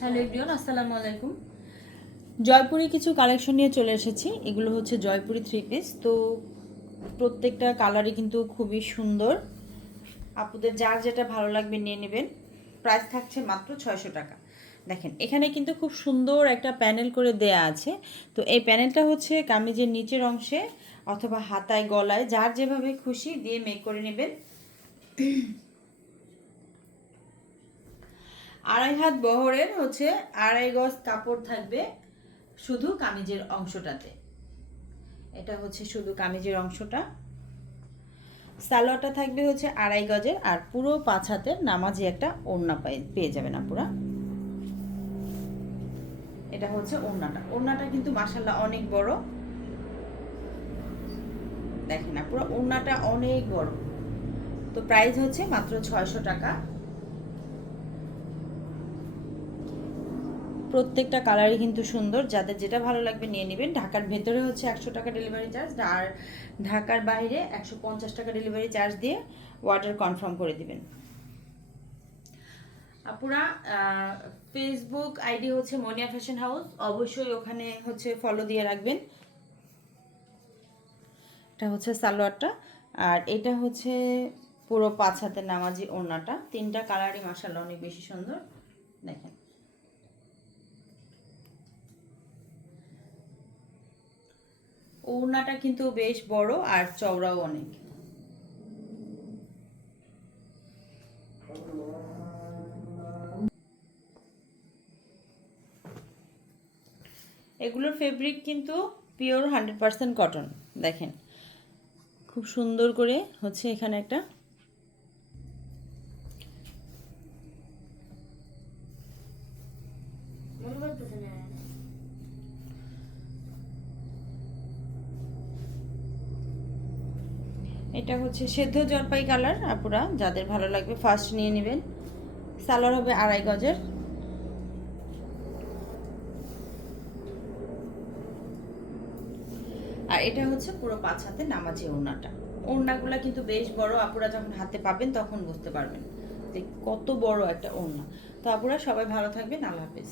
Hello everyone, আসসালামু আলাইকুম। জয়পুরি কিছু কালেকশন নিয়ে চলে এসেছি। এগুলো হচ্ছে জয়পুরি থ্রি পিস। তো প্রত্যেকটা কালারই কিন্তু খুবই সুন্দর। আপুদের যার যেটা ভালো লাগবে নিয়ে নেবেন। প্রাইস থাকছে মাত্র 600 টাকা। দেখেন এখানে কিন্তু খুব সুন্দর একটা প্যানেল করে দেয়া আছে। তো এই প্যানেলটা হচ্ছে কামিজের নিচের অংশে অথবা হাতায় গলায় যার যেভাবে খুশি দিয়ে মেক করে নেবেন। 2.5 হাত বহরের হচ্ছে 2.5 গজ কাপড় থাকবে শুধু কামিজের অংশটাতে। এটা হচ্ছে শুধু কামিজের অংশটা। সালোয়ারটা থাকবে হচ্ছে 2.5 গজের, আর পুরো 5 হাতের নামাজি একটা ওড়না পেয়ে যাবেন আপুরা। এটা হচ্ছে ওড়নাটা কিন্তু মাশাআল্লাহ অনেক বড়। দেখেন আপুরা, ওড়নাটা অনেক বড়। তো প্রাইস হচ্ছে মাত্র 600 টাকা। প্রত্যেকটা কালারই কিন্তু সুন্দর, যাদের যেটা ভালো লাগবে নিয়ে নেবেন। ঢাকার ভেতরে হচ্ছে 100 টাকা ডেলিভারি চার্জ, আর ঢাকার বাইরে 150 টাকা ডেলিভারি চার্জ দিয়ে অর্ডার কনফার্ম করে দিবেন। আপুরা ফেসবুক আইডি হচ্ছে মনিয়া ফ্যাশন হাউস, অবশ্যই ওখানে হচ্ছে ফলো দিয়ে রাখবেন। এটা হচ্ছে সালোয়ারটা, আর এটা হচ্ছে পুরো 5 হাতের নামাজি ওড়নাটা। তিনটা কালারই মাশাআল্লাহ অনেক বেশি সুন্দর। দেখেন ওড়নাটা কিন্তু বেশ বড় আর চওড়াও অনেক। এগুলোর ফেব্রিক কিন্তু পিওর 100% কটন। দেখেন খুব সুন্দর করে হচ্ছে এখানে একটা এটা হচ্ছে সেদ্ধ জলপাই কালার। আপুরা যাদের ভালো লাগবে ফার্স্ট নিয়ে নেবেন। সালোয়ার হবে 2.5 গজের। আর এটা হচ্ছে পুরো 5 হাতে নামাজি ওড়নাটা। ওড়নাগুলা কিন্তু বেশ বড়, আপুরা যখন হাতে পাবেন তখন বুঝতে পারবেন যে কত বড় একটা ওড়না। তো আপুরা সবাই ভালো থাকবেন, আল্লাহ হাফেজ।